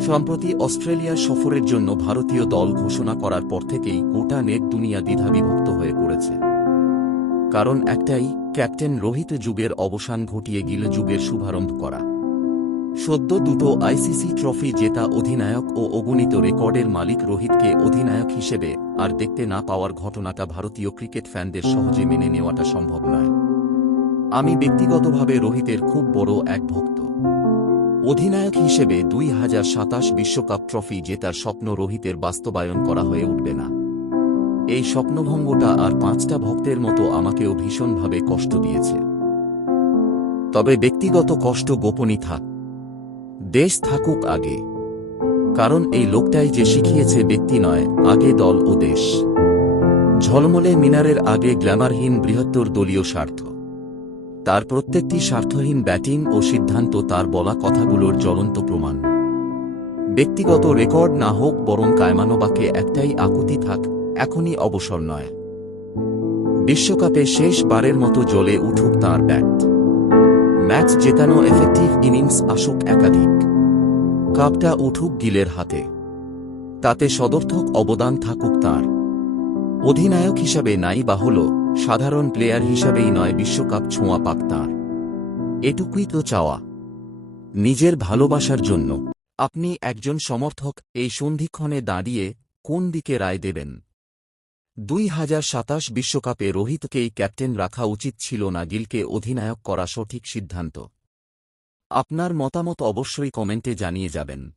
সম্প্রতি অস্ট্রেলিয়া সফরের জন্য ভারতীয় দল ঘোষণা করার পর থেকেই গোটা নেট দুনিয়া দ্বিধাবিভক্ত হয়ে পড়েছে। কারণ একটাই, ক্যাপ্টেন রোহিত যুগের অবসান ঘটিয়ে গিল যুগের শুভারম্ভ করা। সদ্য দুটো আইসিসি ট্রফি জেতা অধিনায়ক ও অগণিত রেকর্ডের মালিক রোহিতকে অধিনায়ক হিসেবে আর দেখতে না পাওয়ার ঘটনাটা ভারতীয় ক্রিকেট ফ্যানদের সহজে মেনে নেওয়াটা সম্ভব নয়। আমি ব্যক্তিগতভাবে রোহিতের খুব বড় এক ভক্ত। অধিনায়ক হিসেবে দুই হাজার সাতাশ বিশ্বকাপ ট্রফি জেতার স্বপ্ন রোহিতের বাস্তবায়ন করা হয়ে উঠবে না। এই স্বপ্নভঙ্গটা আর পাঁচটা ভক্তের মতো আমাকেও ভীষণভাবে কষ্ট দিয়েছে। তবে ব্যক্তিগত কষ্ট গোপনই থাক। দেশ থাকুক আগে। কারণ এই লোকটাই যে শিখিয়েছে ব্যক্তি নয়, আগে দল ও দেশ। ঝলমলে মিনারের আগে গ্ল্যামারহীন বৃহত্তর দলীয় স্বার্থ। তার প্রত্যেকটি স্বার্থহীন ব্যাটিং ও সিদ্ধান্ত তার বলা কথাগুলোর জ্বলন্ত প্রমাণ। ব্যক্তিগত রেকর্ড না হোক বরং কায়মানোবাকে একটাই আকুতি থাক, এখনই অবসর নয়। বিশ্বকাপে শেষবারের মতো জ্বলে উঠুক তার ব্যাট। ম্যাচ জেতানো এফেক্টিভ ইনিংস আসুক একাধিক। কাপটা উঠুক গিলের হাতে। তাতে সদর্থক অবদান থাকুক তার। অধিনায়ক হিসাবে নাই বা হল সাধারণ প্লেয়ার হিসাবেই নয়, বিশ্বকাপ ছোঁয়া পাক তাঁর। এটুকুই তো চাওয়া। নিজের ভালোবাসার জন্য। আপনি একজন সমর্থক, এই সন্ধিক্ষণে দাঁড়িয়ে কোন দিকে রায় দেবেন? দুই হাজার সাতাশ বিশ্বকাপে রোহিতকেই ক্যাপ্টেন রাখা উচিত ছিল না, গিলকে অধিনায়ক করা সঠিক সিদ্ধান্ত। আপনার মতামত অবশ্যই কমেন্টে জানিয়ে যাবেন।